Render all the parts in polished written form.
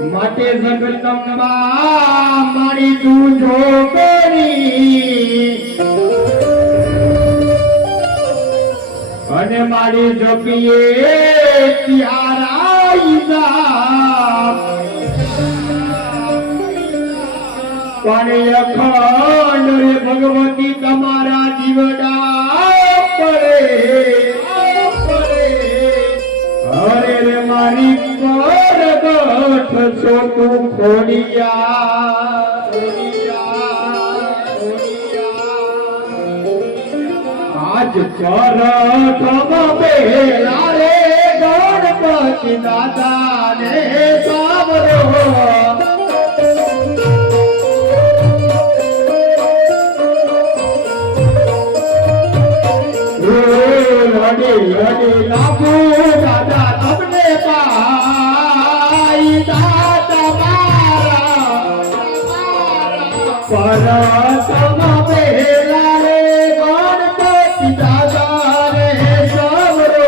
માટે જગદંબા મારી તું જોગણી અને મારી જોગીએ ત્યારા પણ અખંડ રે ભગવતી તમારા જીવડા પડે હરે રે મારી પરગઠ છો તું ખોડિયા આજ પરગમ બેલા રે ગણપતિ દાદા ને સાવરો લડી લાગુ દાદા તમને પાઈ દાદા મારા પરતમ બેલા રે ગણપતિ દાદા રે સવરો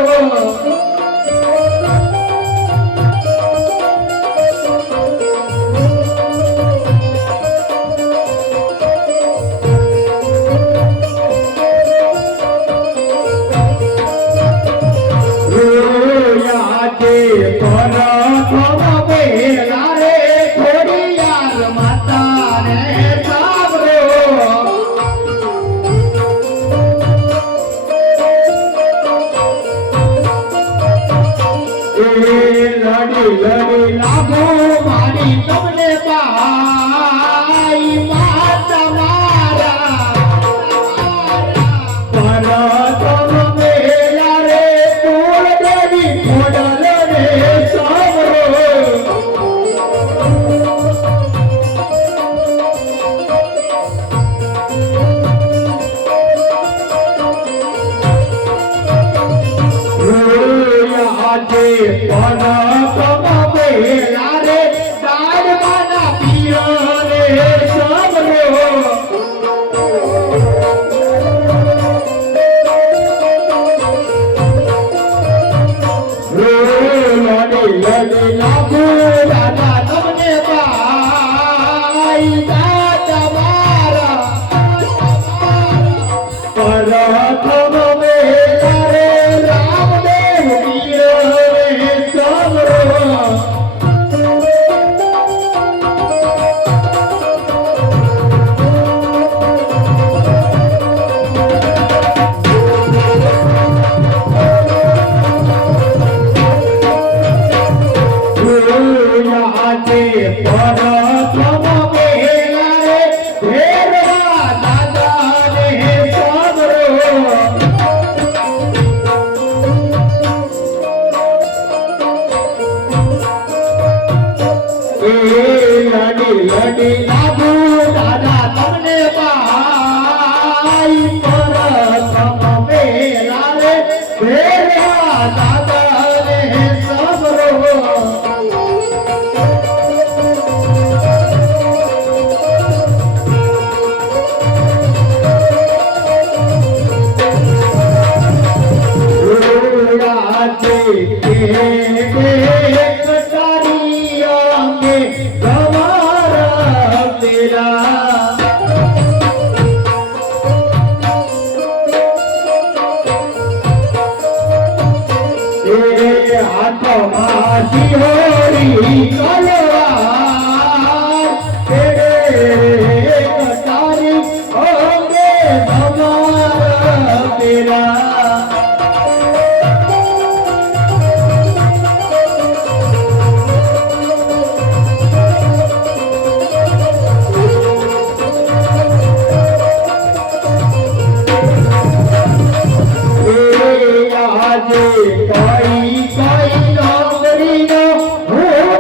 લડી લાગો મારી તમને પાઈ માતા મારા પરતમ મેલા રે તોડ દેવી ખોડલ રે સવરો આજે પરતમ બેલા રે દાડવાના પિયા રે સવરો લડી લાગુ દાદા તમને પાઈ દાદા મારા પરતમ બેલા રે રામદેવ પિયા રે સવરો આજે પરતમ બેલા રે ભેરવા દાદા રે સવરો લડી લાગુ દાદા તમને પાઈ પરતમ બેલા રે ભેરવા દાદા રે સવરો હાથમાં શિહોરી કલવાર કટારી ઓગે તમારા તેરા આજે કઈ કઈ નોકરી નો હું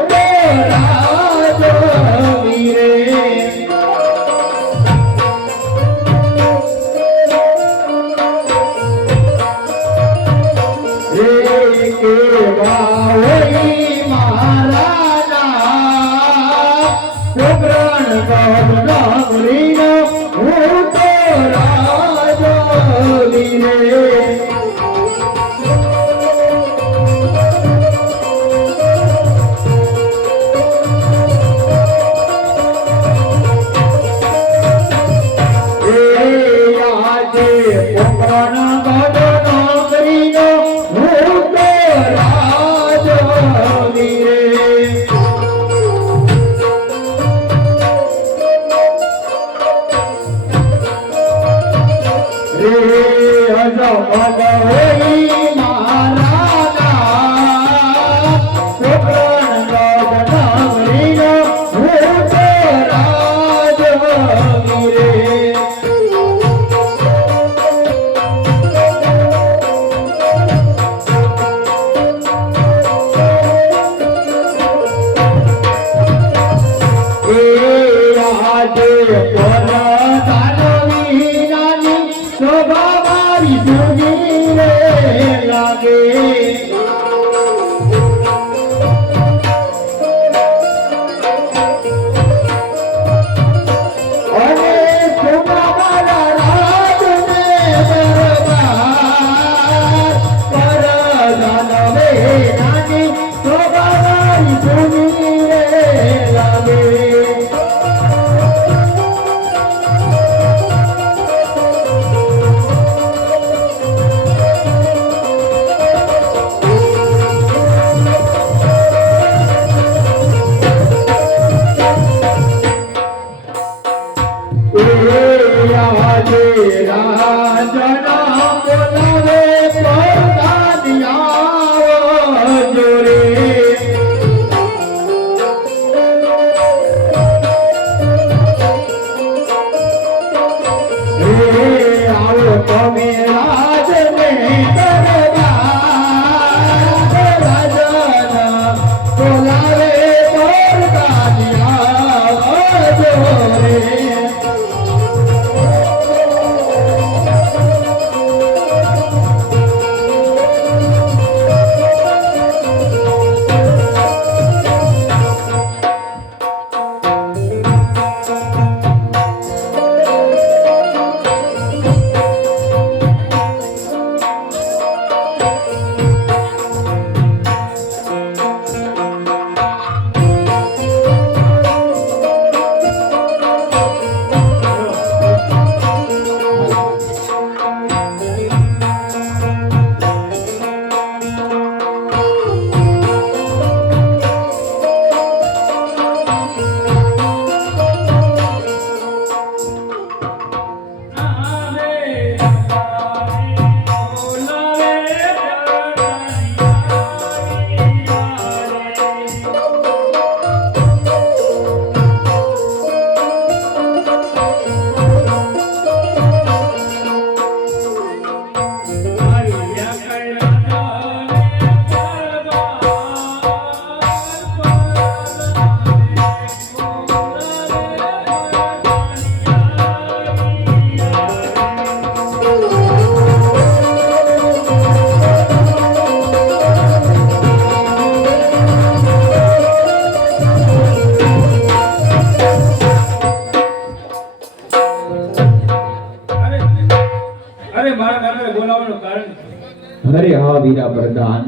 પ્રધાન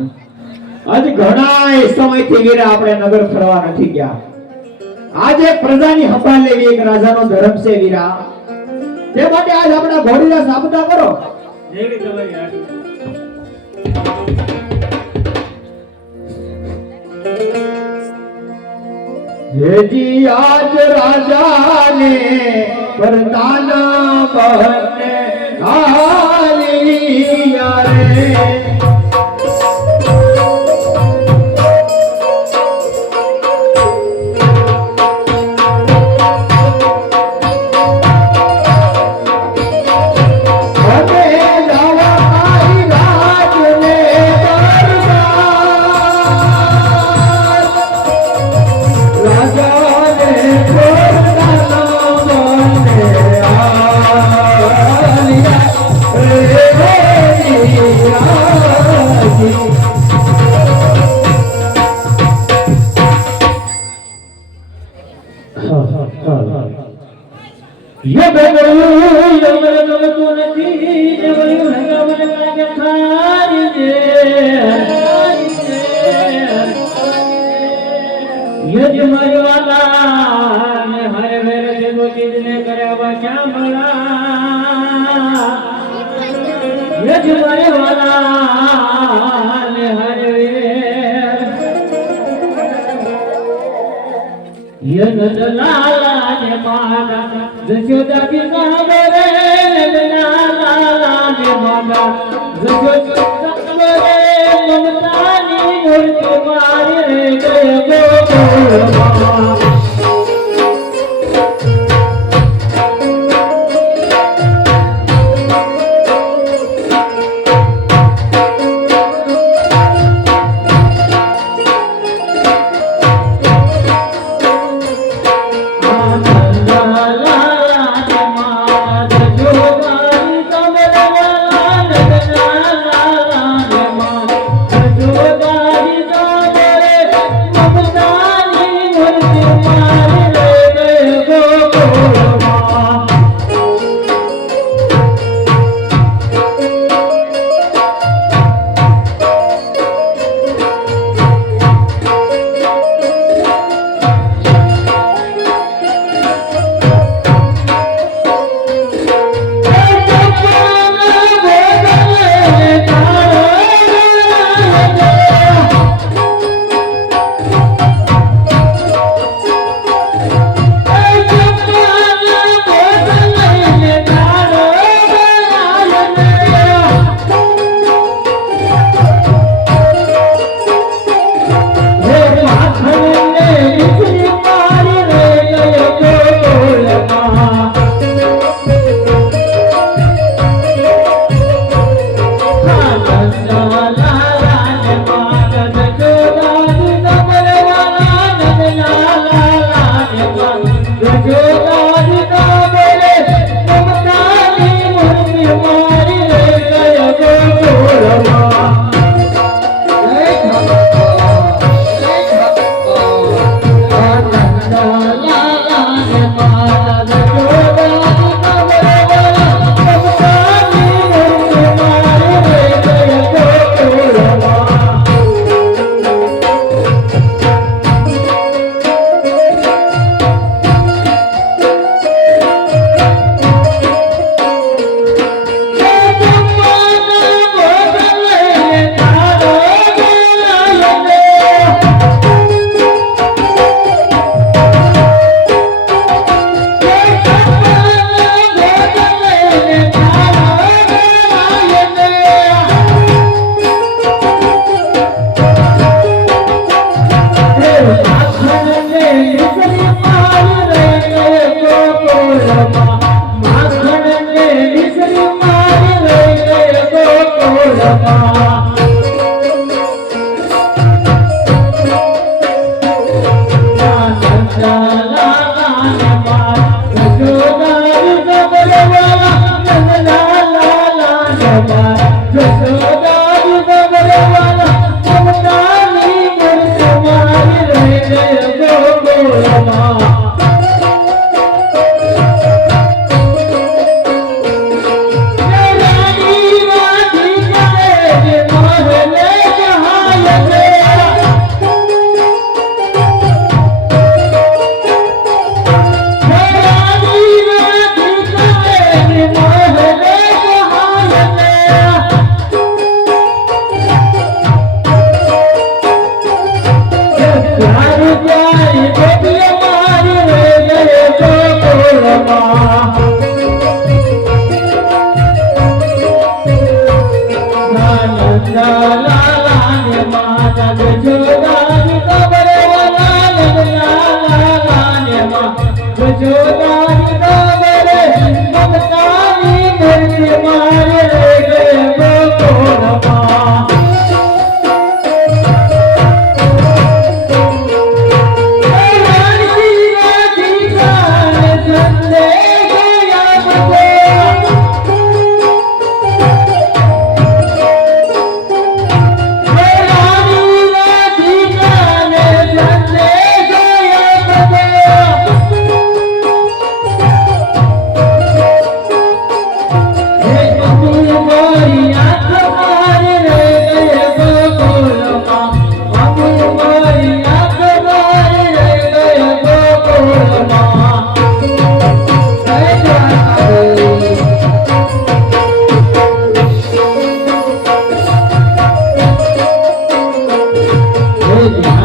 આજ ઘણા સમયથી વીરા આપણે નગર ફરવા નથી ગયા. આજે પ્રજાની સંભાળ લેવી એક રાજાનો ધર્મ છે વીરા. તે માટે આજ આપણા ઘોડીલા સાબદા કરો. જેવી તમારી આજ્ઞા. જેજી આજ રાજાને પ્રધાન બને હાલિયા રે. ये बेगुल यमर गमतो નથી દેવયું હંગામન કાગે ખારી દે યજ મરવાલા ને હરે વેર દેવો ચીજને કર્યા ચામડા યજ મરવાલા ને હરે વેર યન લાલા ને મારા જશોદા કી સામે રે લગના લાલા ને માતા જશોદા સામે રે મમતાની મૂર્તિ મારી રે ગયો ગોપા.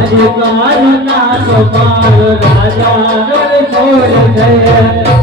કારના તો મારો રાજા રણછોડ છે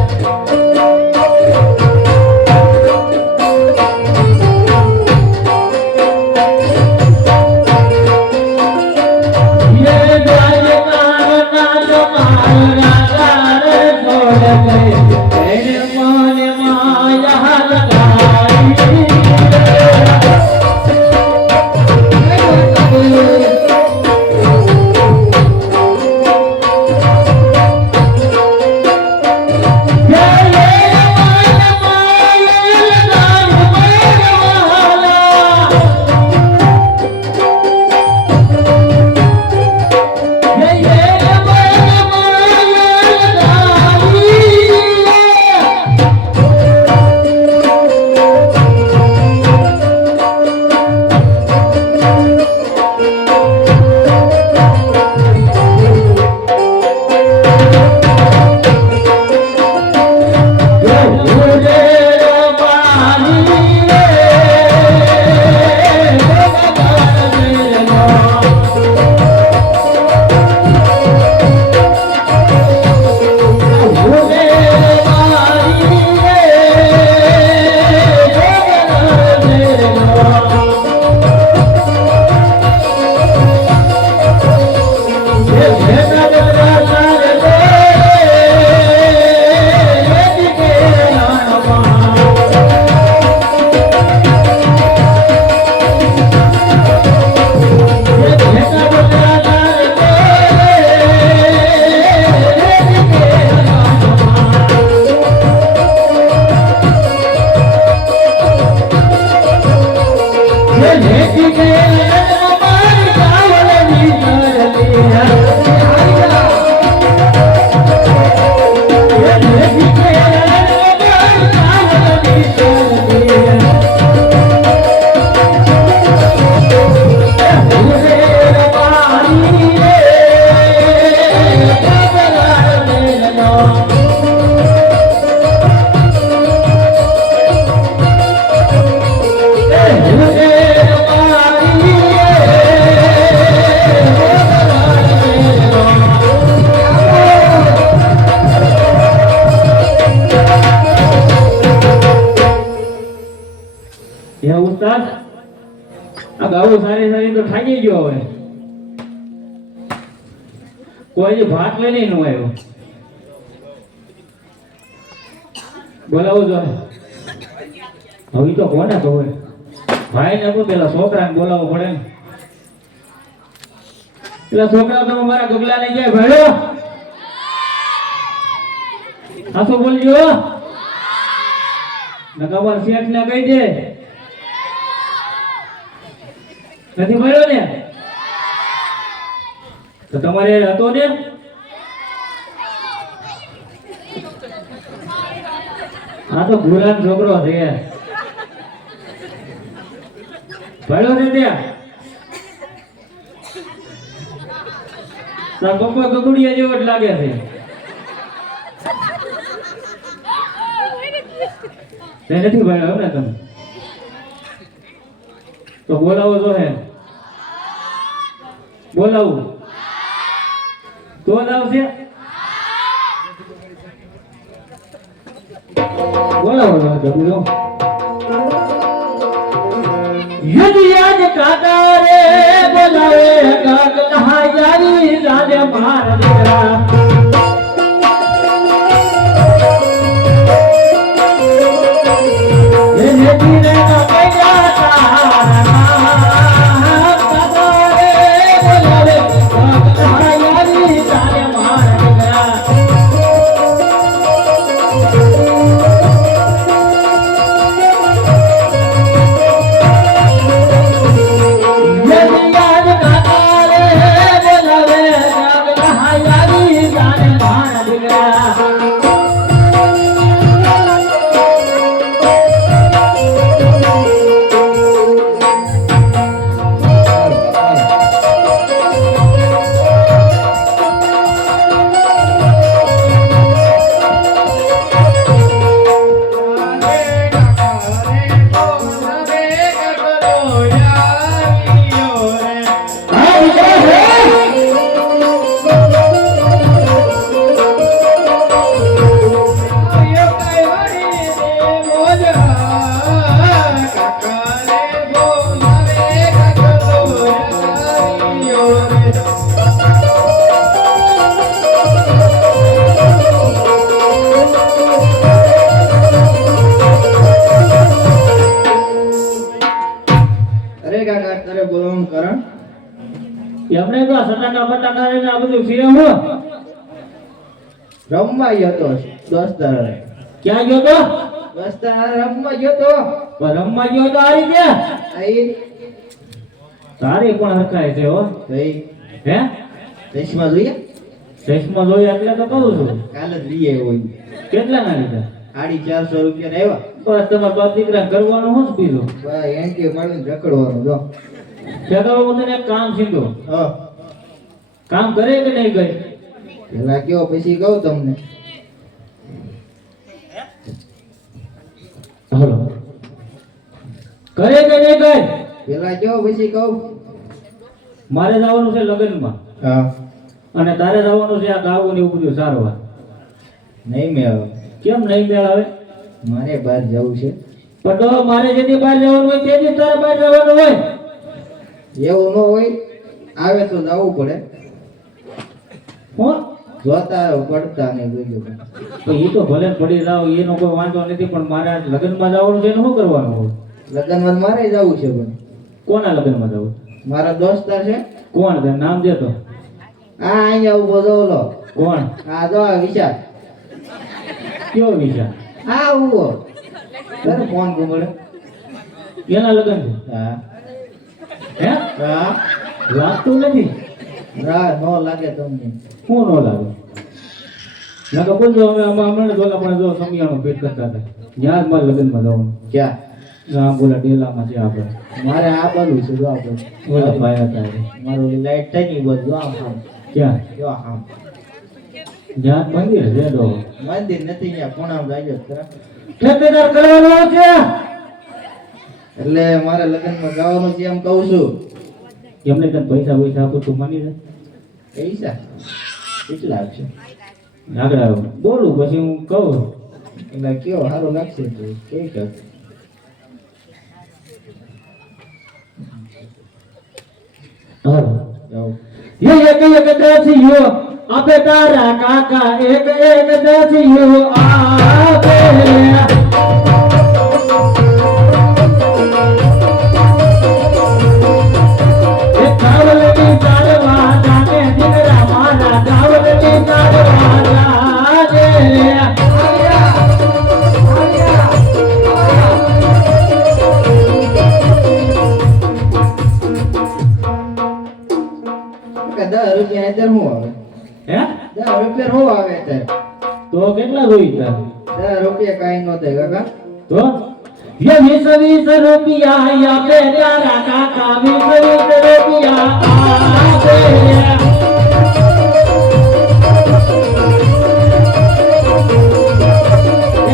ઉસ્તાદ આ ગાવું સારી સારી તો થાકી ગયો હવે કોઈ ભાત લઈને નો આવ્યો બોલાવો જો હવે તો કોને કહે ભાઈ ને પેલા છોકરાને બોલાવવો પડે ને પેલા છોકરા તો મારા ગગલા ને જાય ભાડ્યો આ તો બોલજો નકાબર શેઠ ને કહી દે નથી મળ્યો ને તો તમારે હતો ને આ તો ગુરાન છોકરો છે ભળ્યો ને ત્યાં તાર પપ્પા ગગુડિયા જેવો જ લાગે છે તે નથી ભળ્યો ને તમે તો બોલાવો તો હે બોલાવું તો જ આવશે બોલાવો તો બોલો યદિયાજ કાકા રે બોલાવે ગગલા યારી રાજ માર દીકરા એને દીને ના ફટાકા ફટાકા રહીને આ બધું છે હું રમવા ગયો તો દોસ્તાર ક્યાં ગયો તો દોસ્તાર રમવા ગયો તો પણ રમવા ગયો તો આ રીતે આઈ તારી પણ હરખાય છે હો ભાઈ હે ચશ્મા જોઈએ ચશ્મા જોયા એટલે તો કહું છું કાલે જ લઈએ હોય કેટલા ના લીધા 450 રૂપિયા આવ્યા બસ તમારા બાપ દીકરા કરવાનું શું જ બીજું ભાઈ એન્ટી મારીને રખડવાનું જો ચાલો હું તને એક કામ શીખું હા કામ કરે કે નહીં કરે પેલા કયો પછી કહું તમને હાલો કરે કે નહીં કરે પેલા કયો પછી કહું મારે જવાનું છે લગ્નમાં હા અને તારે જવાનું છે આ ગાવું ને એવું બધું સારવાર નહીં મેળ કેમ નહીં મેળ આવે મારે બહાર જવું છે પણ તો મારે જેથી બહાર જવાનું હોય તેથી તારે બહાર જવાનું હોય એવું ન હોય આવે તો જવું પડે હું જોતા પડતા ને જોજો તો એ તો ભલે પડી જાવ એનો કોઈ વાંધો નથી પણ મારે આ લગ્નમાં જવાનું છે એનું શું કરવાનું હોય લગ્નમાં મારે જવું છે પણ કોના લગ્નમાં જવું મારા દોસ્તાર છે કોણ તે નામ દે તો આ અહીંયા ઉભો જોલો કોણ આ જો આ વિચાર કયો વિચાર આ ઉભો તારે ફોન ઘુમડે એના લગ્ન છે હા હે હા લાગતું નથી ના નો લાગે તમને શું ન લાગે ના તો બોલજો હવે આમાં હમણાં જોલા પણ જો સમિયાણું પેટ કરતા હતા જ્યાં જ મારે લગ્નમાં જવાનું ક્યાં આ બોલા ડેલામાં છે આપણે મારે આ બાજુ છે જો આપણે ઓલા ભાઈ હતા એ. મારું લાઈટ થઈ ગઈ બધું આમ આમ ક્યાં જો આમ જ્યાં મંદિર છે તો મંદિર નથી ત્યાં પૂણામાં જાજો ખરા ઠેકેદાર કરવાનો છે એટલે મારે લગ્નમાં જવાનું છે એમ કહું છું એમને તને પૈસા પૈસા આપું તું માની જાય પૈસા કેટલા આવશે આગળ આવો બોલું પછી હું કહું એટલે કયો સારું લાગશે તો કે હા જાઓ એક એક દસિયો આપે તારા કાકા એક એક દસિયો આપે એ કાવલની ચાલવા જાને દીકરા મારા કાવલની ચાલવા જાને કે 10 રૂપિયા અત્યારે શું આવે હે 10 રૂપિયા શું આવે અત્યારે તો કેટલા જોઈ તાર 10 રૂપિયા કાંઈ ન થાય કાકા તો ये 20 रुपया आपे तारा काका 20 रुपया आपे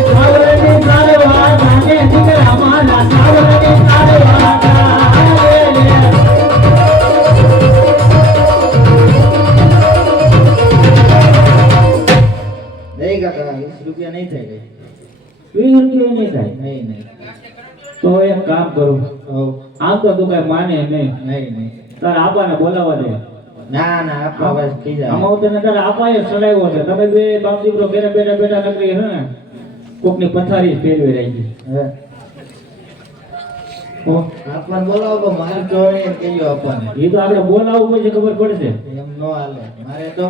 कावलनी चालवा जाने દીકરા મારા કાવલની ચાલવા જાને નહીં કાકા 20 રૂપિયા નહીં થાય કઈ 20 રૂપિયા નહીં થાય નહીં નહીં તો એક કામ કરું હો આમ તો તું કઈ માને નહીં નહીં નહીં તારે આપાને બોલાવવા દે ના ના આપવા બસ થઈ જાય આમાં તને તારે આપાએ ચડાવ્યો છે તમે બે બાપ દીકરો ઘરે બેઠા બેઠા નકરી હે ને કોકની પથારી ફેરવી રાખી હે હો આપણ બોલાવો તો મારે ચોરી કહીયો આપવાને એ તો આપણે બોલાવવું પછી ખબર પડશે એમ નો હાલે મારે તો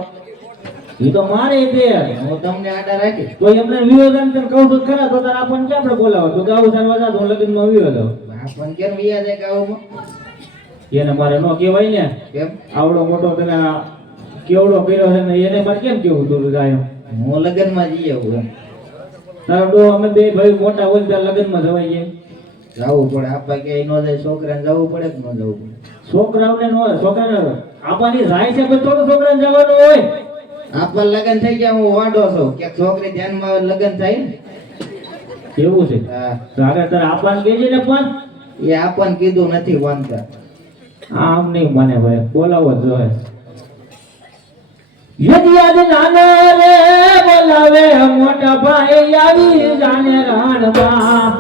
એ તો મારે તે હું તમને આડા રાખી તો એમને વિરોધન તને કહું તો ખરા તો તારે આપણને ક્યાં આપણે બોલાવો તો ગાવું સારવા જા હું લગ્નમાં વિરોધ આપણ કેમ વિયા જાય ગાવામાં એને મારે નો કહેવાય ને કેમ આવડો મોટો તને કેવડો કર્યો છે ને એને મારે કેમ કેવું તું જાય હું લગ્નમાં જઈએ હું એમ તારો ડો અમે બે ભાઈ મોટા હોય ત્યારે લગ્નમાં જવાય જવું પડે આપવા ક્યાંય ન જાય છોકરાને જવું પડે કે ન જવું પડે છોકરાઓને નો છોકરાને આપવાની જાય છે પણ થોડું છોકરાને જવાનું હોય આપવા લગ્ન થઈ ગયા હું વાંઢો છું કે છોકરી ધ્યાનમાં આવે લગ્ન થાય ને એવું છે હા તો આગળ તારે આપવાનું કહેજે ને પણ એ આપણને કીધું નથી વાંધતા આમ નહીં મને ભાઈ બોલાવો જ જોઈએ યદી આજ નાના રે બોલાવે મોટા ભાઈ આવી જાને રાણમાં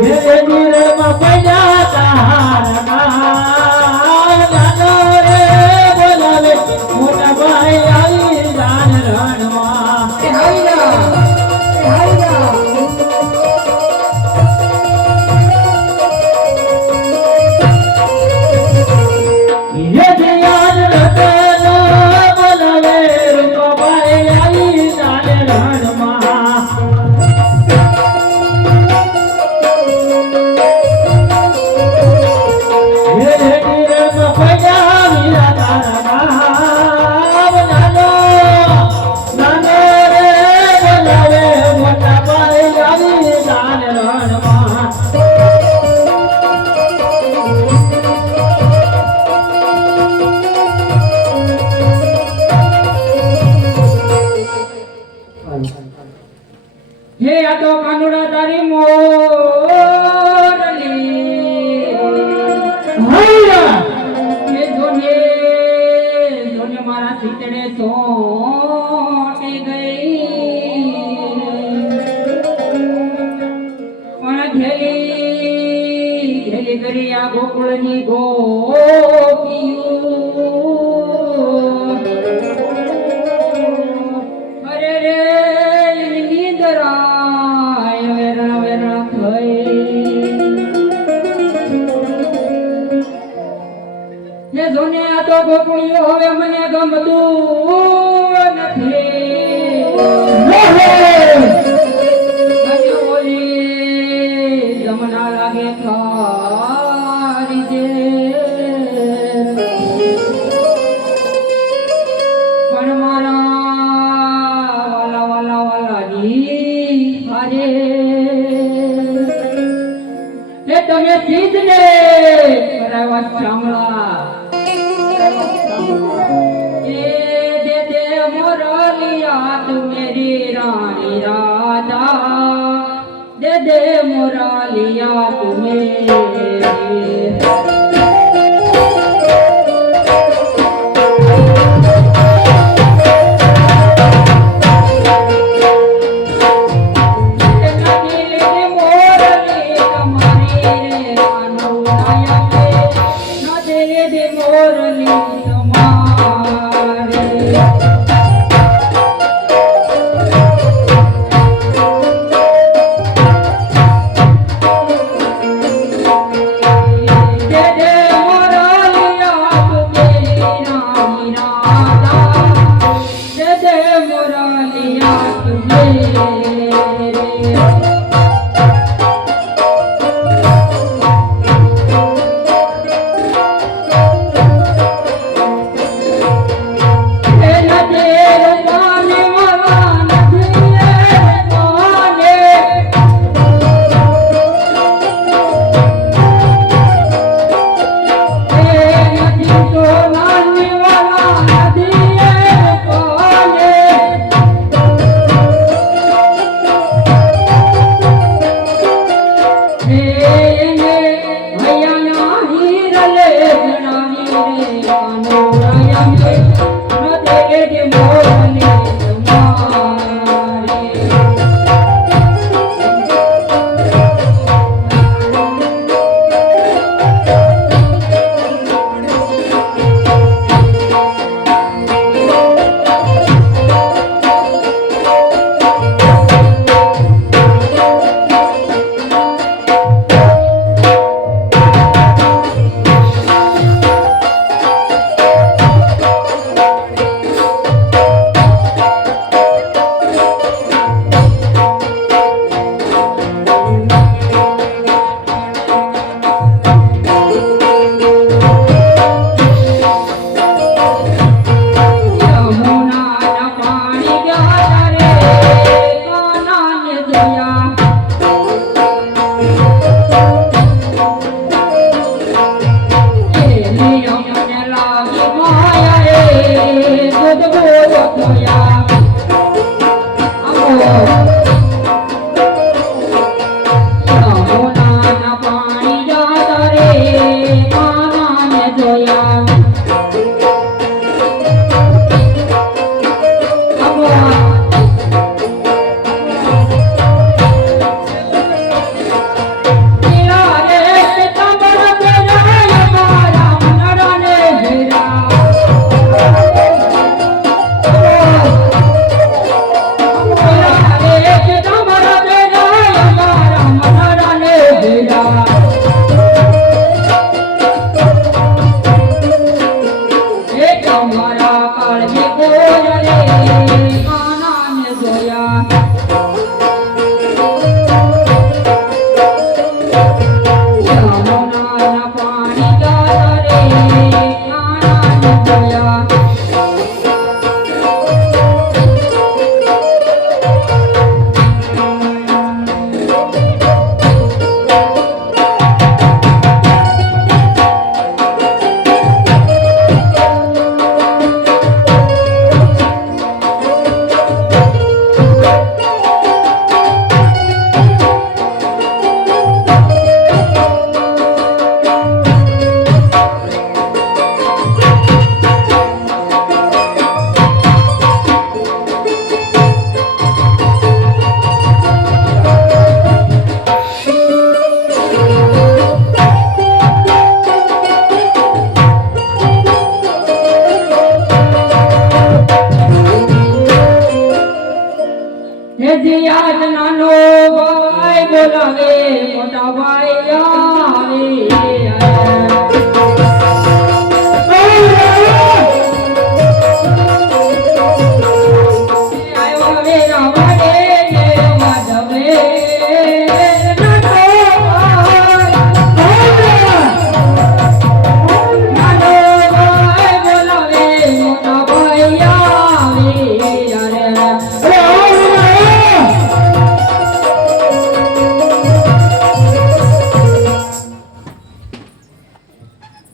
મેરે નીરે માં પૈયા તારા નાના રે બોલાવે મોટા ભાઈ આવી જાને રાણમાં મેરિયા ગોકુળની ગોપીયું અરે રે નિંદરાય વેરણ વેરણ થઈ હે જોને આ તો ગોકુળીઓ હવે મને ગમતું નથી આજે ઓલી જમના લાગે ખારી દે પણ મારા વાલા વાલાજી હારે એ તમે સીધને કરાવા ચામડા એ દે દે મોરલિયા તું મેરી રાણી રાધા દે દે મોરલિયા તું મેરી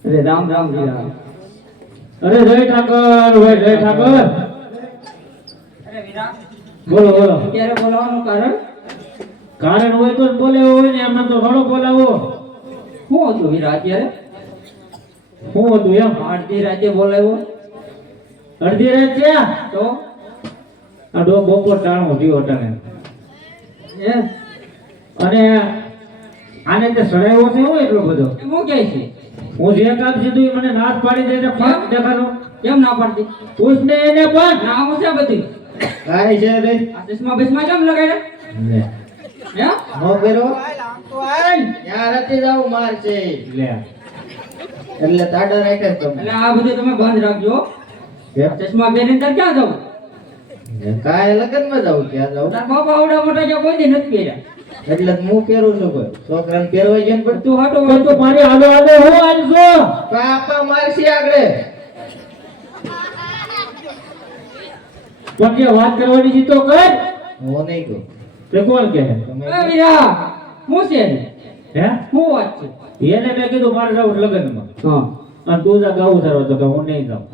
અરે રામ રામ વીરા. અરે જય ઠાકર ભાઈ, જય ઠાકર. અરે વીરા, બોલો બોલો. અત્યારે બોલાવવાનું કારણ કારણ હોય તો જ બોલાવો હોય ને, એમને તો ઘણો બોલાવો. શું હતું વીરા અત્યારે? શું હતું એમ? અડધી રાતે બોલાવ્યો અડધી રાત છે તો આ ડો બપોર ટાણો થયો અટાણે. એ અને આને તે સડાયો છે હું એટલો બધો. હું કહે છે હું જે કામ સીધું ઈ મને નાશ પાડી દે છે ફાટ દેખાનો. કેમ ના પાડતી? પૂછને એને પણ. ના આવું છે બધી. કાંઈ છે રે આ ચશ્મા બસમાં કેમ લગાડ્યા? લે હે નો પેરો યાર હતી જાવ માર છે લે એટલે તાડા રાખે છે તમે એટલે આ બધું તમે બંધ રાખજો. કેમ? ચશ્મા પહેરીને તાર ક્યાં જાવ? કાંઈ લગનમાં જાવ ક્યાં જાવ તાર બાપા આવડા મોટા જે કોઈ દી નથી પહેર્યા. એટલે જ હું પહેરું છું કોઈ છોકરાને પહેરવાય છે ને પણ તું હટો પણ તો મારી આલો આલો હું આલજો. પાપા મારશે આગળ પણ જે વાત કરવાની છે તો કર. હું નહીં કહું તે કોણ કહે? તમે એ વીરા, હું છે ને? હે? હું વાત છે? એને મેં કીધું મારે જાવું છે લગ્નમાં. હા અને તું જા ગાવું સારો તો કે હું નહીં જાઉં.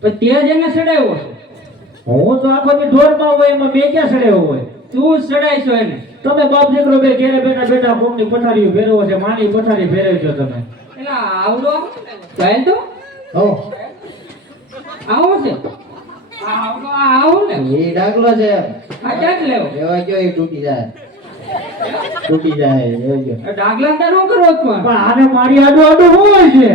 પણ તે જ એને સડાવ્યો છે. હું તો આખો દી ઢોરમાં હોય એમાં બે ક્યાં સડ્યો હોય. તું જ સડાઈશો એને. તમે બાપ દીકરો બે ઘેરે બેઠા બેઠા કોમની પથારીઓ ફેરવો છે, માની પથારી ફેરવી છો તમે. એલા આવડો ચાલ તો હો આવો છે. આ આવડો આ આવો ને. એ ડાકલો છે આ ક્યાં જ લેવો? એવા કયો એ તૂટી જાય એવા કયો આ ડાગલા તાર નો કરવો જ પણ. પણ આને મારી આડો આડો શું હોય છે?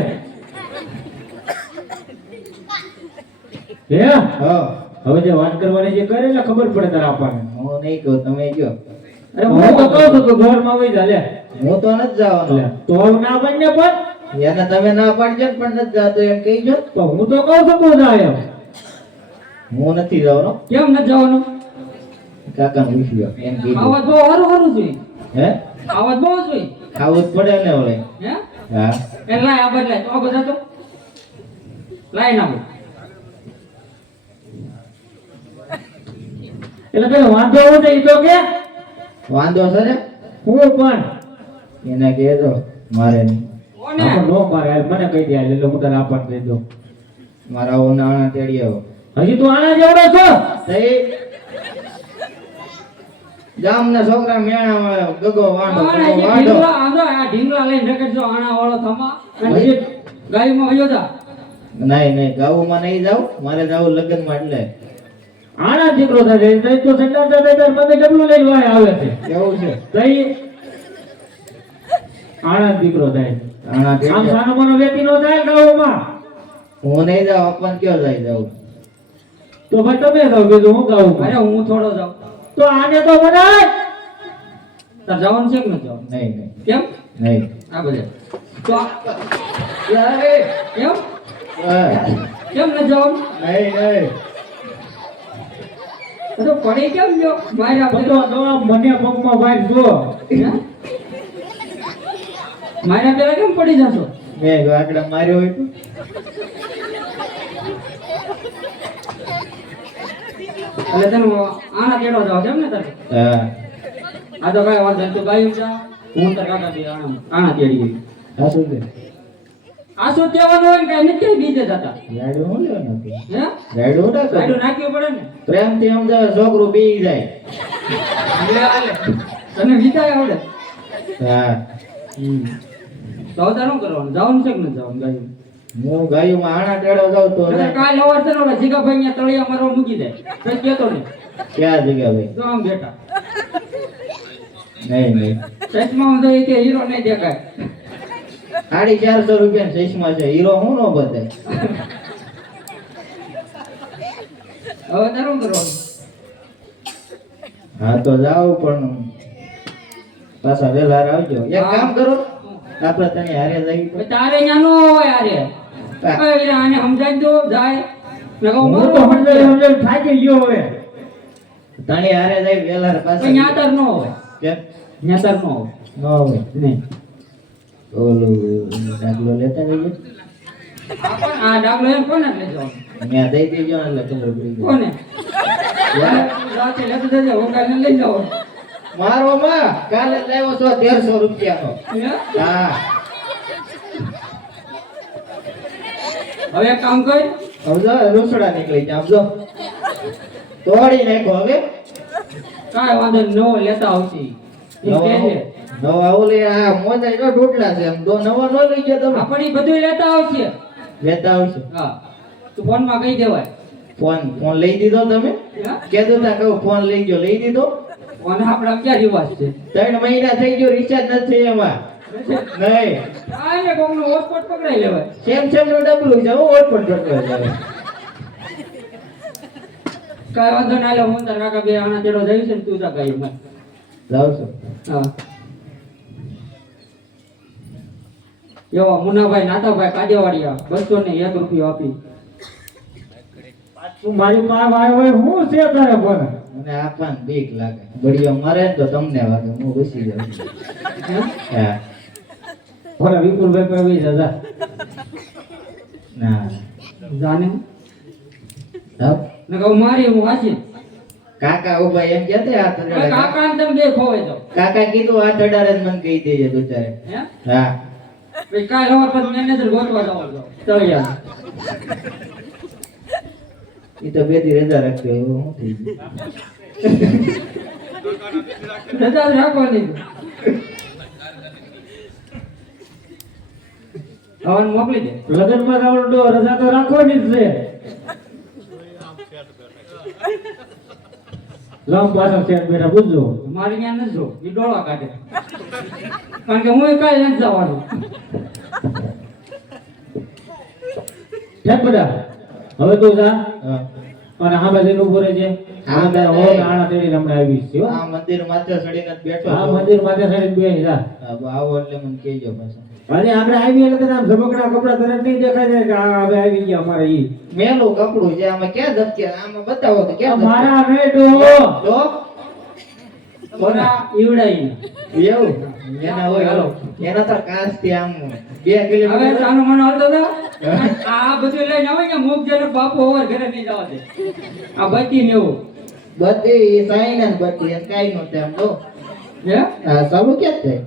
હે? હા હવે જે વાત કરવાની જે કરે એટલે ખબર પડે તારે આપણને. હું નહીં કહું તમે કયો અરે હું તો કહું છું તું ઘરમાં વઈ જા લે. હું તો નથી જવાનો લે તો હવે ના બનને પણ. એને તમે ના પાડજો ને પણ નથી જાતો એમ કહીજો તો હું તો કહું છું તું જા એમ. હું નથી જવાનો કેમ ન જવાનું? કાકા પૂછ્યો એમ કીધું આવાજ બહુ હારું હારું જોઈએ. હે આવાજ બહુ જોઈએ. ખાવું જ પડે ને ઓલે હે હા એ લાય આ બદલાય તો આ બધા તો લાય ના બોલ. એટલે તને વાંધો હોય તો ઈ તો કે વાંધો છે ને હું પણ એને કહેજો મારે નહીં કોને? આપણ નો મારે હાલ મને કહી દે હાલ એટલે હું તને આપણ દઈ દઉં. મારા ઉનાળા તેડી આવો હજી તું આના જેવડો છો. તઈ ગામના છોકરા મેળા ગગો વાંઢો આ ગગો જે વાંઢો ઢીંગલા આંધો આ ઢીંગલા લઈને રખડજો આણા વાળો થમા અને હજી ગાયમાં વયો જા. નહીં ગાવુંમાં નહીં જાવ મારે જાવું લગ્નમાં એટલે આના દીકરો થાય છે તો સંડાસ દાદા તાર મને ડબલું લઈને વાય આવે છે. કેવું છે તઈ આના દીકરો થાય. આણા આમ તેડી સાનો મનો વેતી નો થાય ગામમાં. હું નહીં જાવ અપન કયો જાય જાવ તો ભાઈ તમે જાવ બીજું હું ગાવું અરે હું થોડો જાઉં. તો આને તો બનાય. તાર જવાનું છે કે ન જવાનું? નહીં કેમ? નહીં આ બધે તો યાર કેમ હા. કેમ ન જવાનું? નહીં તો પડી કેમ ગયો મારા બધો તો મને પગમાં વાય જો. મારા પેલા કેમ પડી જશો? મેં જો આકડા માર્યો હોય તો એટલે તને આના કેડો જાવ છે એમ ને તારે? હા આ તો કઈ વાંધો નહીં. તું ગાયું જા હું તાર કાકા થી આણા તેડી ગઈ. હા શું છે આ શું કહેવાનું હોય ને કઈ નથી બીજે જતા. રાયડું હું લેવાનું હતું હે રાયડું ના ગાડું કરું નાખ્યું પડે ને. પ્રેમથી આમ જાય છોકરું બી જાય તને વિચાર આવડે હા તો તાર શું કરવાનું? જવાનું છે કે ન જવાનું ગાયું? હું ગાયુંમાં આણા ટેડો જાઉં તો જાય. કાલ અવાર છે ને ઓલા જીગાભાઈ અહીંયા તળિયા મારવા મૂકી દે. કઈ કહેતો નહીં. ક્યાં જગ્યા ભાઈ તો આમ બેઠા નહીં ચશ્મા હું તો એ કે હીરો નહીં દેખાય. 450 રૂપિયા ચશ્મા છે હીરો હું નો બતાય હવે તાર શું કરવાનું? હા તો જાવ પણ પાછા વેલા આવજો એક કામ કરો આપણે તને હારે જઈ હવે તારે અહીંયા નો હોય આરે. હવે આને સમજાવી દો જાય. નકર હું મારો તો સમજાય થાકી ગયો હવે. તને હારે જઈ વેલા પણ પાછા ન્યા તાર નો હોય. કેમ ન્યા તાર નો હોય. ન હોય નહીં. ઓલું ડાકલો લેતા જઈએ આ ડાબલો એમ કોને લઈ જવાનું? ત્યાં દઈ દેજો ને એટલે ખબર પડી જાય કોને? રાતે લેતો જજે હું કાલે લઈ જાઉં. મારો માં કાલે જ લાવ્યો છો 1300 રૂપિયાનો હે? હા હવે એક કામ કર, હવે જો રૂસડા નીકળી જાય. આમ જો તોડી નાખો હવે. કાંઈ વાંધો નહીં, નવો લેતા આવશે. એમ કહેજે. નવા ઓલી આ મોજા જો ઢોટલા છે. એમ તો નવો ન લઈ ગયા તમે. આપણે ઈ બધું લેતા આવશે. લેતા આવશે. હા, તું ફોનમાં કહી દેવાય. ફોન લઈ દીધો તમે? હા? કીધું તા કહું ફોન લઈ ગયો, લઈ દીધો? ફોન આપણા ક્યાં રિવાજ છે? 3 મહિના થઈ ગયો, રિચાર્જ નથી એમાં. નહીં. આ ને કોકનો હોટસ્પોટ પકડાઈ લેવાય. સેમસંગ નું ડબલું છે, હું ઓટ પર જતો જાય. કાંઈ વાંધો ના લે, હું તાર કાકા બે આના તેડો જઈશ ને તું જા ગાય માં. જાવ છો. હા. એવો મુનાભાઈ નાતાભાઈ કાજેવાડિયા 201 રૂપિયો આપી. તું મારી માં આવ્યો હું છે તારે પણ મને આપવાન બીક લાગે. બળિયો મરે ને તો તમને વાગે, હું ઘૂસી જાઉં. હા. ઓલા વિપુલભાઈ પાસે જા ના. જાને જાવ. ને કહું મારી હું વાંચી. કાકા ઉભા એમ કહેતે હાથ અડાડે. કાકા ને તમે બે ખોવાઈ જાઓ. કાકા કીધું હાથ અડાડે ને મને કહી દેજે તું તારે. હે? હા. પછી કાંઈ ખબર પછી મેનેજર ગોતવા જાવ છો. તળિયા. ઈ તો બે દી રજા રાખતો એવું હું થઈ ગયું. રજા જ રાખવાની. હવન મોકલી દે. લગનમાં આવડો રજા તો રાખવાની જ છે લમ પાછો છે બેરા বুঝજો મારી ત્યાં નથી જો એ ડોળા કાઢે કારણ કે હું કાંઈ નથી જવાનું. કેમ બધા હવે તું જા હા. અને હા બાજુ ઉભો રહેજે હા, હા તારા બે. હોલ આણા તેડી હમણાં આવી છે હો. આ મંદિર માથે ચડીને જ બેઠો હા છું. મંદિર માથે સાઈડ બેસી જા હા, આવો એટલે મને કહેજો પાછા. અને આપણે આવી એટલે તને આમ ઝબકડા કપડા તરત નહીં દેખાય જાય કે આ હવે આવી ગયા અમારે ઈ મેલું કપડું છે, આમાં ક્યાં ધબક્યા? આમાં બતાવો તો આ ક્યાં મારા મેટો તો કોના ઈવડાઈ. એવું એના હોય હાલો. એના તો કાચથી આમ 2 હવે કિલોમીટર. સાનો મનો હાલતો હતો. આ બધું લઈને આવે કે મુખ જેને બાપુ ઓવર ઘરે નહીં જવા દે. આ બત્તી ને એવું. બધી સાઈન અને બધી એમ કાઈ નો તેમ તો. હે? આ સાલું ક્યાં થાય?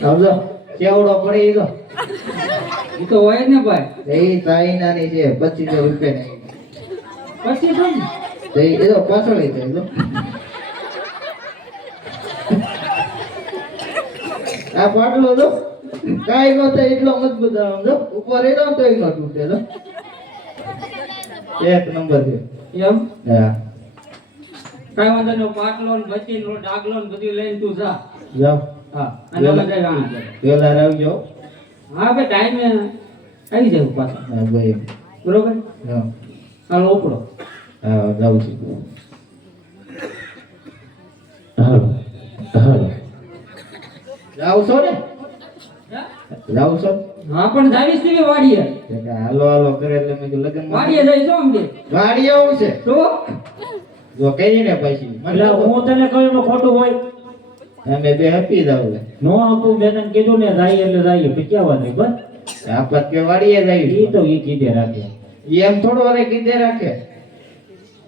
સમજો કેવડો પડી ગયો. ઈ તો હોય જ ને ભાઈ. એ ચાઇનાની છે 2500 રૂપિયાની. પછી શું? તો એ તો પાછળ થાય તો. આ પાટલો તો કાઈ નો થાય એટલો મજબૂત આમ જો ઉપર એનો તો એક નો તૂટે તો. એક નંબર છે. એમ? હા. કાંઈ વાંધો નહીં. પાટલો ને બત્તી નો ડાગલો ને બધું લઈને તું જા. જાઓ. હા. અને અમે જાય આણા ઘરે. વેલા આવજો. હા ભાઈ ટાઈમે આવી જાય પાછા. હા ભાઈ. બરોબર? હા. હાલો ઉપડો. હા જાઉં છું. હાલો હાલો જાવ છો ને? જાવ છો? હા પણ જાવીશ ને વાડીએ. તે કે હાલો હાલો કરે એટલે મેં કીધું લગન વાડીએ જઈશ હો અમને. વાડી આવું છે તો જો કઈ ને પછી એટલે હું તને કહ્યું તો ખોટું હોય અમે બે હપી જાવ નો આપું મેં તને કીધું ને જાય એટલે જાય પછી ક્યાં વાત બસ આપત કે વાડીએ ઈ જાય તો ઈ કીધે રાખે એમ થોડો વારે કીધે રાખે.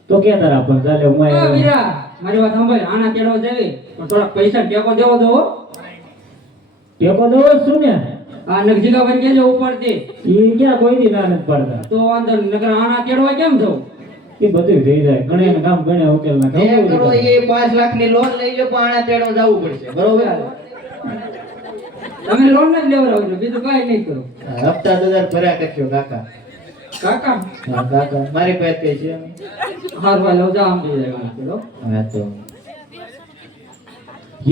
તો ક્યાં તારા પણ ચાલે હું હા અહીંયા- વીરા મારી વાત સાંભળ. આના તેડવા જવી પણ થોડા પૈસા ટેકો દેવો દો હો. ટેકો દેવો જ છું ને આ નગજીકા ભાઈ કેજો ઉપરથી. ઈ ક્યાં કોઈ દી ના નથી પાડતા તો વાંધો નહીં. નકર આના તેડવા કેમ જવું? એ બધું થઈ જાય ગણે ને કામ ગણે ઉકેલ ના કામ એ એવું કરો બધું. એ 5 લાખની લોન લઈ લો પણ આના તેડો જવું પડશે બરોબર. તમે લોન જ લેવડાવજો બીજું કાંઈ નહીં કરો. હપ્તા 1000 ભર્યા કરજો કાકા. કાકા હા કાકા મારી પાસે કઈ છે નહીં. હાર ભાઈ લવ જા આમ દઈ જાય આના તેડો. હા તો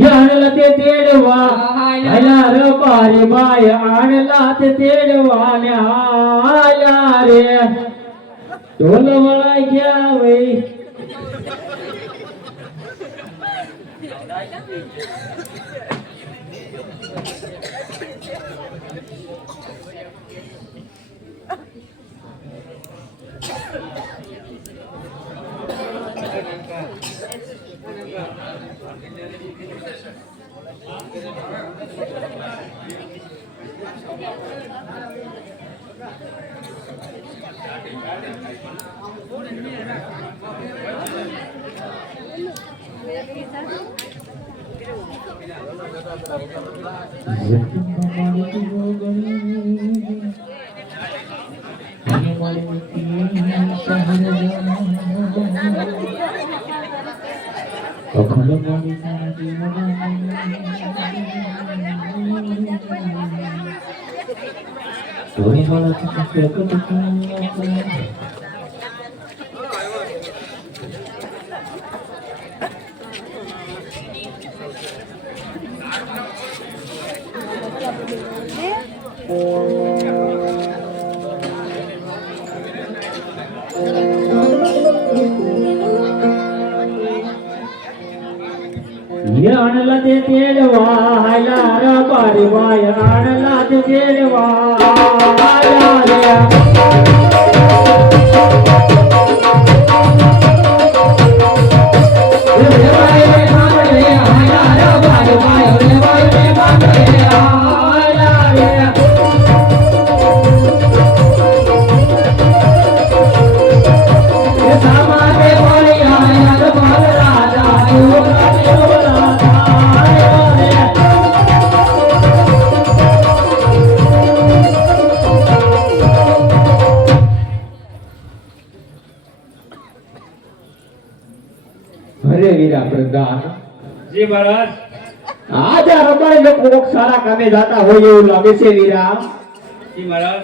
યાણલા તે તેડવા આહા, આલા રે બારે બાય આણલા તે તેડવા ને આયા રે ઢોલ વળાઈ ગયા વઈ आणला ते तेडवा हायला र बारी बाय आणला ते तेडवा हायला रे અરે વીરા પ્રધાન જી મહારાજ આજ આ રબારી લોકો કોક સારા કામે જાતા હોય એવું લાગે છે વીરા. જી મહારાજ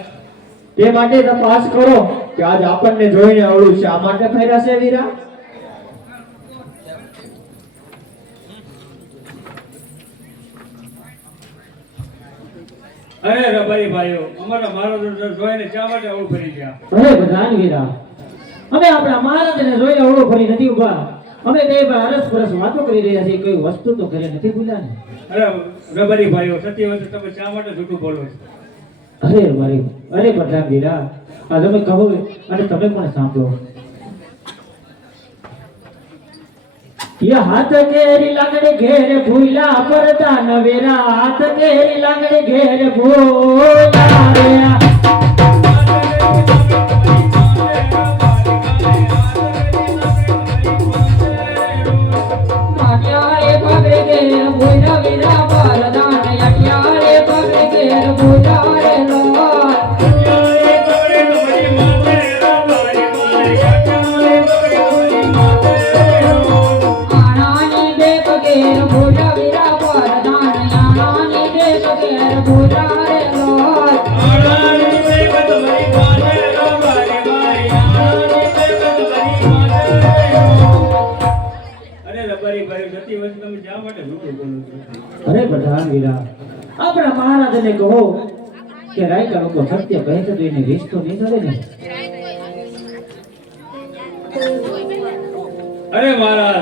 તે માટે તપાસ કરો કે આજ આપણને જોઈને અવળું શા માટે ફર્યા છે વીરા. અરે રબારી ભાઈઓ અમારા મારો જોઈને શા માટે આવું ફરી ગયા? અરે પ્રધાન વીરા અમે આપણા મહારાજને જોઈને અવળો ફરી નથી ઉભા. અમે બે અરસ પરસ વાતો કરી રહ્યા છીએ, કોઈ વસ્તુ તો ઘરે નથી ભૂલ્યા ને. અરે રબારી ભાઈઓ સત્ય વાત તમે શા માટે જૂઠું બોલો છો? અરે પ્રધાન વીરા આ તમે કહો અને તમે પણ સાંભળો. યા હાથ કેરી લાગણી ઘેર ભૂલા પ્રધાન વીરા હાથ કેરી લાગણી ઘેર ભૂલા રે અરે પ્રધાન વીરા આપણા મહારાજને કહો કે રાયકા લોકો સત્ય કહે છે તો એને રિશ્તો નહીં કરે ને. અરે મહારાજ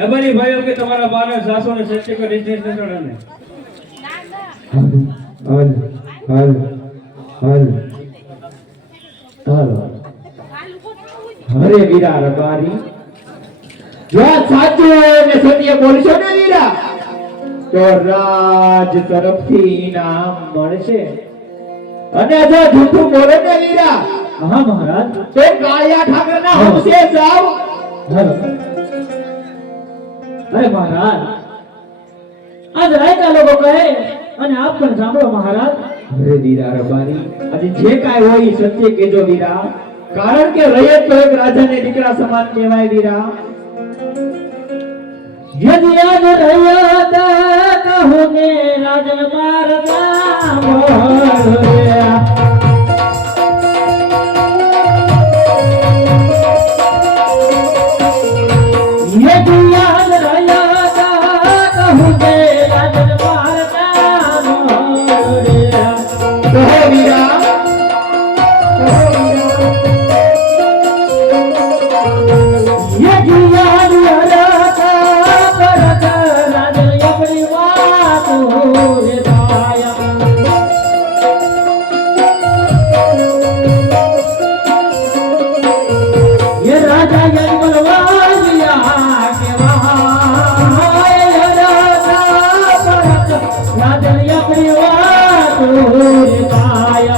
રબારી ભાઈઓ કે તમારા બારા સાસુ ને સત્ય કરી છે ને અરે વીરા રબારી જો આ સાચું હોય ને સત્ય બોલશો ને વીરા તો રાજ તરફથી ઇનામ મળશે. અને જો જૂઠું બોલે ને વીરા હા મહારાજ તો કાળિયા ઠાકરના હમસે જાવ. અરે મહારાજ આજ રાયકા લોકો કહે અને આપ પણ સાંભળો મહારાજ. અરે વીરા રબારી આજે જે કાંઈ હોય એ સત્ય કહેજો વીરા, કારણ કે રયત તો એક રાજાને દીકરા સમાન કહેવાય વીરા. यदि आज रैयत कहूँ ने राजन मारता बोलिया यदि आज रैयत कहूँ ने राजन मारता बोलिया કહો વીરા यदि आज रैयत करत राजन अपनी बात हो रे दाया ये राजा के वहाँ ये राजा करत राजन अपनी बात हो रे दाया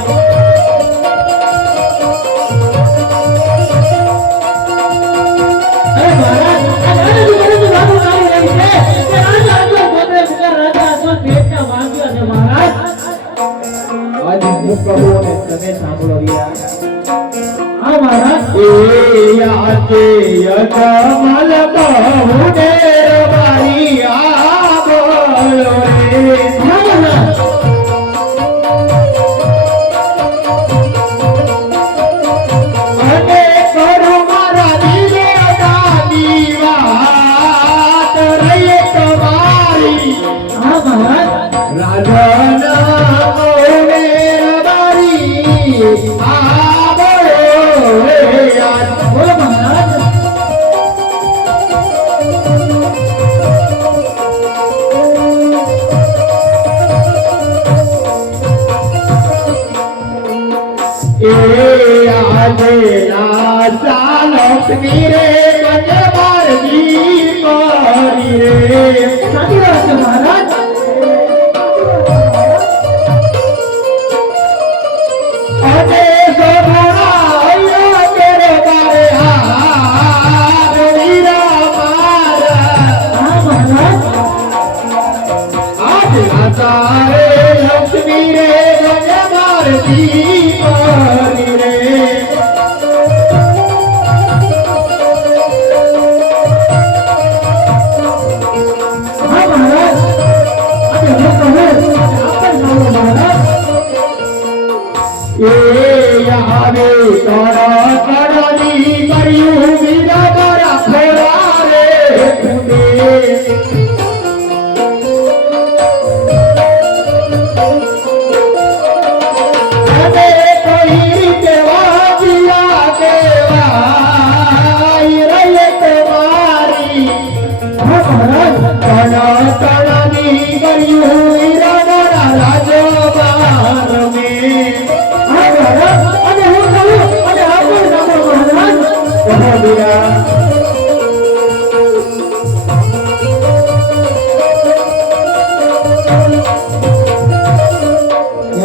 અરે મહારાજ આ નાની બાબુ નાની રહી છે કે રાજા જો પોતે હું કહું અને તમે સાંભળો વીરા. હા મહારાજ. એ યાદે યજમલ બહુને રવારી આ બોલો રે. હા મહારાજ. અને કરું મારા દિલે દાદી વાત રહી તમારી. હા મહારાજ. રાજાના મોને રવારી આ બોલો રે યાર. બોલો મહારાજ. એ આજે લાસા લક્ષ્મી રે મને મારજી કરી રે. સાચી વાત છે મહારાજ. અને સોનાયા તેરે બારે હાથ વીરા મારા. હા મહારાજ. આજ લાસા રે લક્ષ્મી રે મને મારજી કરી રે. હા મહારાજ. અને હું કહું આપણે સાંભળો મહારાજ. એ યારે તારા કરાની કર્યું વીરા મારા ખોરા રે ખુદે. અને કોઈ રીતે વાજ્યા કેવાય રહે તમારી. હા મહારાજ. તણા તણાની કર્યું વીરા મારા રાજમાર મે. હા મહારાજ. અને હું કહું અને આપણે સાંભળો મહારાજ. કહો વીરા.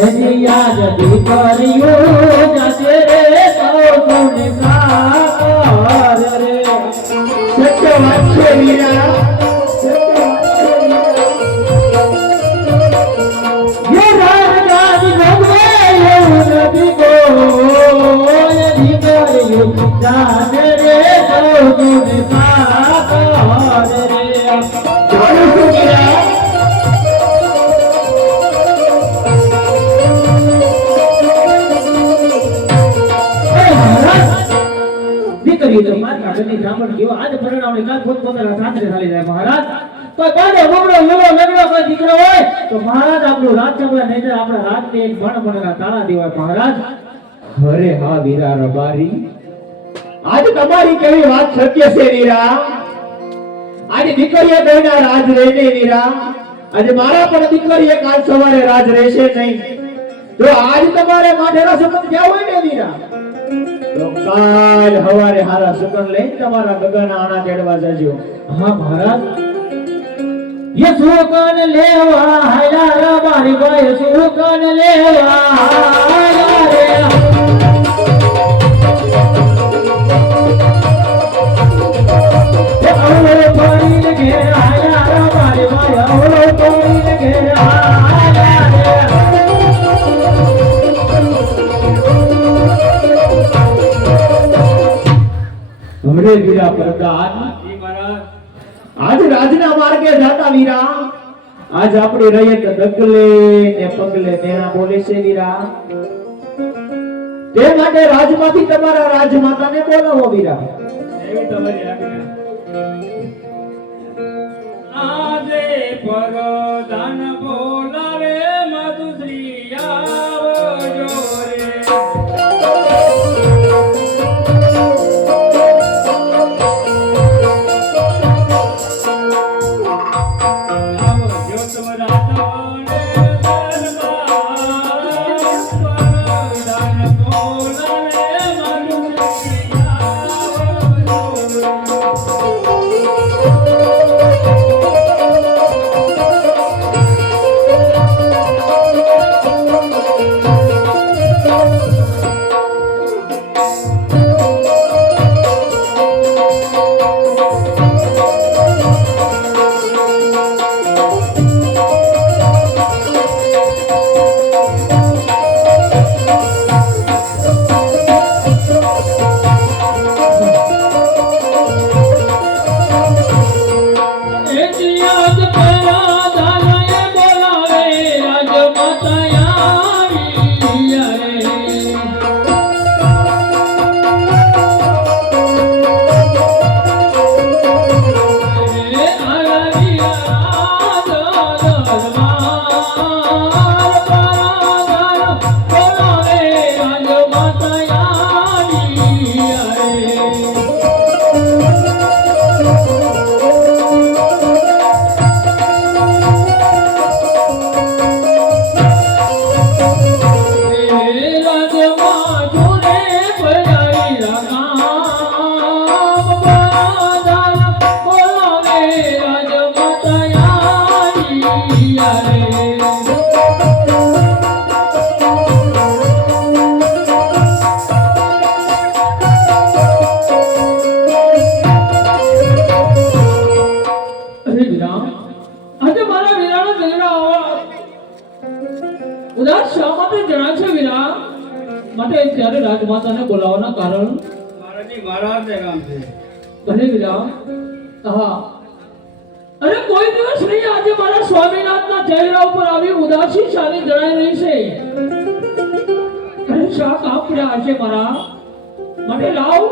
એની યાદ દીકરીઓ જશે રે સૌને સાકાર રે. સત્ય વાત છે વીરા. સત્ય વાત છે વીરા. ये राज भगवे नदी को अधिकारियों जान रे सौने साकार रे. જાણું છું વીરા. અરે મહારાજ. દીકરીઓ તો માતા બની બ્રાહ્મણ કેવો આજ પરણાવણી કાલ પોતપોતાના સાસરે ચાલી જાય મહારાજ. કોઈ બાંધો બગડો લગડો લગડો કોઈ દીકરો હોય તો મહારાજ આપણું રાજ ચપલા નહીં તો આપણા હાથને એક ભણ ભણના તાળા દેવાય મહારાજ. અરે હા વીરા રબારી. આજ તમારી કેવી વાત સત્ય છે વીરા. આજે દીકરીએ કોઈના રાજ રહેને વીરા. આજે મારા પણ દીકરીએ કાલ સવારે રાજ રહેશે નહીં. તો આજ તમારે માટેના સુગંધ ક્યાં હોય ને વીરા. તો કાલ હવારે હારા સુગંધ લઈને તમારા ગગન આણા તેડવા જજો. હા મહારાજ. ये सुकन लेवा हला बारी बाय सुकन लेवा हला रे. औलो पानी लगे हला बारी बाय औलो पानी लगे हला रे. હમરે વીરા પ્રધાન. આજ રાજના માર્ગે જાતા વીરા. આજ આપણી રયત ડગલે ને પગલે મેણા બોલે છે વીરા. તે માટે રાજમાંથી તમારા રાજમાતાને બોલાવો વીરા. એવી તમારી આજ્ઞા. આજે પરદાન બોલાવે મધુશ્રી આવજો રે. આવજો તમારા તોને પરદાન બોલાવે મધુશ્રી આવજો રે. મહારાજ શા માટે જણાવશો વીરા? માટે ત્યારે રાજમાતાને બોલાવવાના કારણ? મહારાજને કામ છે. ભલે વીરા. હા. અરે કોઈ દિવસ નહીં, આજે મારા સ્વામીનાથના ચહેરા ઉપર આવી ઉદાસી શાની જણાઈ રહી છે. અરે શા કામ પડ્યા હશે મારા? માટે લાવ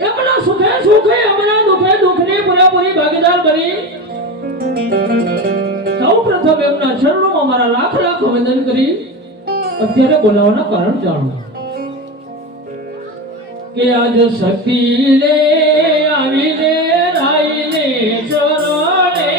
એમના સુખે સુખે એમના દુખે દુઃખની પૂરેપૂરી ભાગીદાર બની સૌ પ્રથમ એમના ચરણોમાં મારા લાખ લાખ વંદન કરી અત્યારે બોલાવવાના કારણ જાણો કે આજ શક્તિ રે આવીને રાઈને ચરણે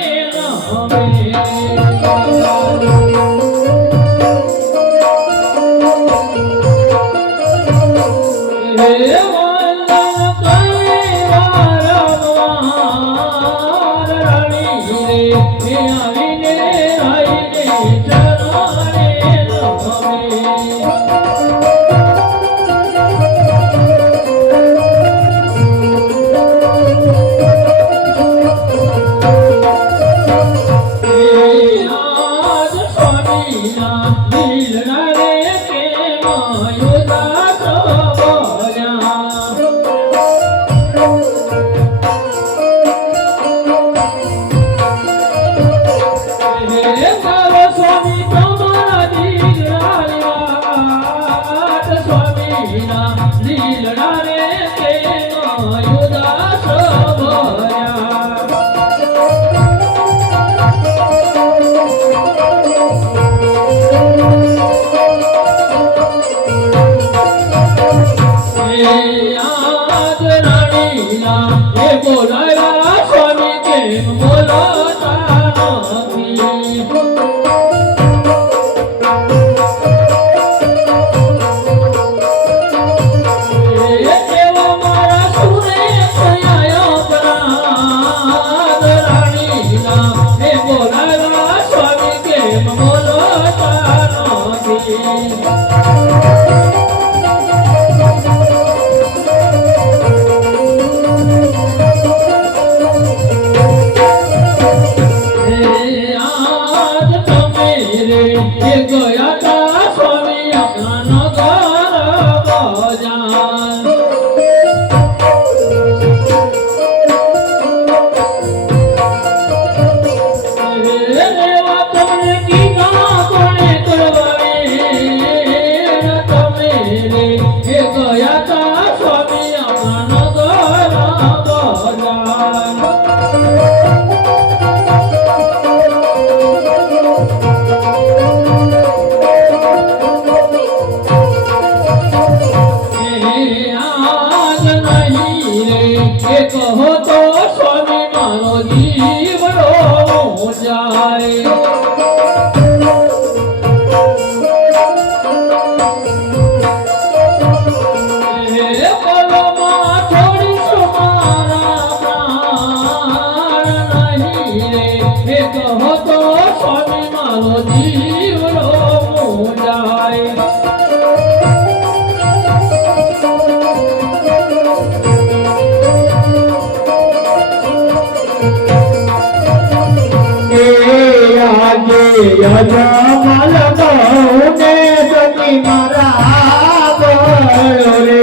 નમે યજમાલ બહુને સતી મારા બોલો રે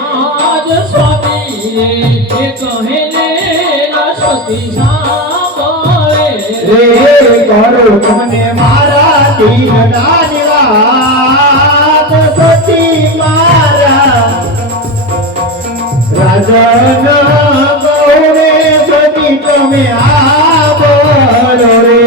આજ સ્વામી રે એ કહે ને સતી સાંભળે રે કરો તમને મારા દીનના નિવાસ સતી મારા રાજન બહુને સતી તમે આ બોલો રે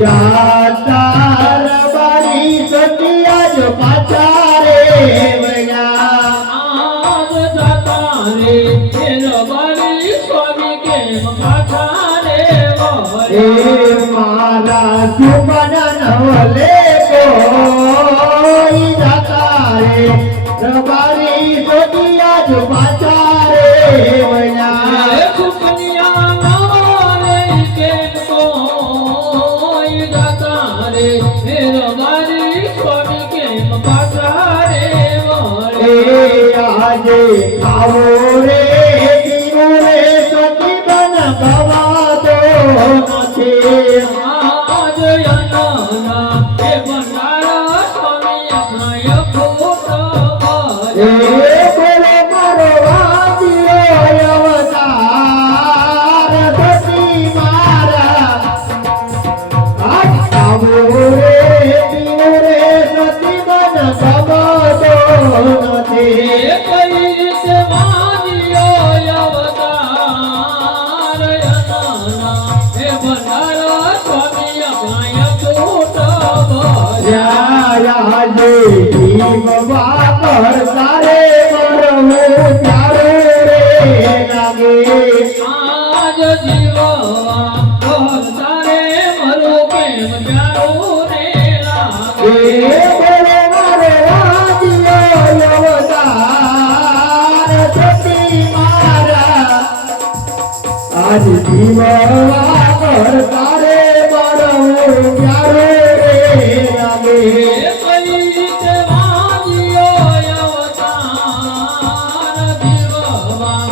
જાતાર બારી સતી આજ પાછા રે વયા આજ જાતા રે રબારી સ્વામી કેમ પાછા રે એ મારા સુમન નવલે કોઈ જાતા રે રબારી સતી આજ પાછા રે વયા રબારી સ્વામી કેમ પાછા રે એ આજે ખાવો રે પીવો રે સતી બન ગવાતો નથી આજ અન્નના એ ભંડારા સ્વામી અભય ભૂત એ બોલો મારો વાદિયો અવતાર સતી મારા આજ ખાવો રે પીવો રે સતી બન ગવાતો નથી એ કઈ રીતે વાદિયો અવતાર અન્નના એ ભંડારા સ્વામી અભય ભૂત આજે જીવ વાપર તારે મરવું પ્યારો રે લાગે આજ જીવવા તારે મરો પ્રેમ પ્યારો રે એ બોલો મારે વાદિયો અવતાર સતી મારા આજ જીવ વાપર તારે મરવું પ્યારો રે લાગે કઈ રીતે વાદિયો અવતાર જીવવા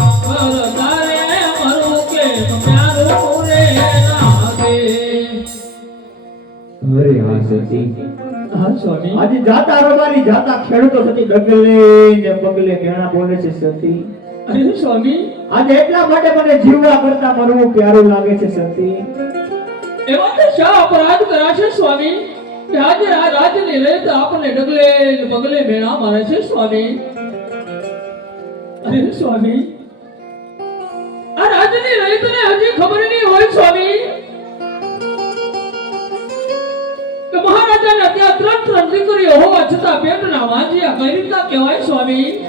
તારે મરો પ્રેમ પ્યારો રે લાગે અરે હા સતી હા સ્વામી આજે જાતા રબારી જાતા ખેડૂતો સતી ડગલે ને પગલે ઘેણા બોલે છે સતી અરે સ્વામી આજે એટલા માટે મને જીવવા કરતા મરવું પ્યારું લાગે છે સતી એવા તો શા અપરાધ કર્યા છે સ્વામી કે આજે આ રાજ્યની રેત આપણને ડગલે ને પગલે મેળા મારે છે સ્વામી અરે સ્વામી આ રાજ્યની રેતને હજી ખબર નહીં હોય સ્વામી કે મહારાજાના ત્યાં ત્રણ દીકરીઓ હોવા છતાં પેટના વાંજિયા કઈ રીતના કહેવાય સ્વામી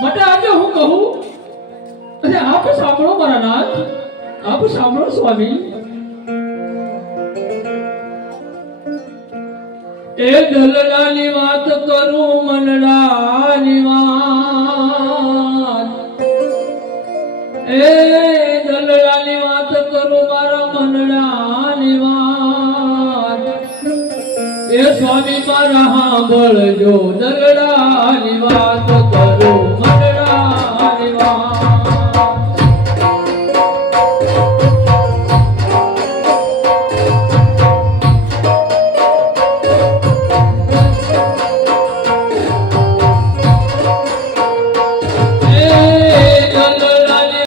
માટે આજે હું કહું અરે આપ સાંભળો મારા નાથ આપ સાંભળો સ્વામી એ દલડાની વાત કરું મનડાની વાત એ દલડાની વાત કરું મારા મનડાની વાત એ સ્વામી મારા સાંભળજો દલડાની વાત કરું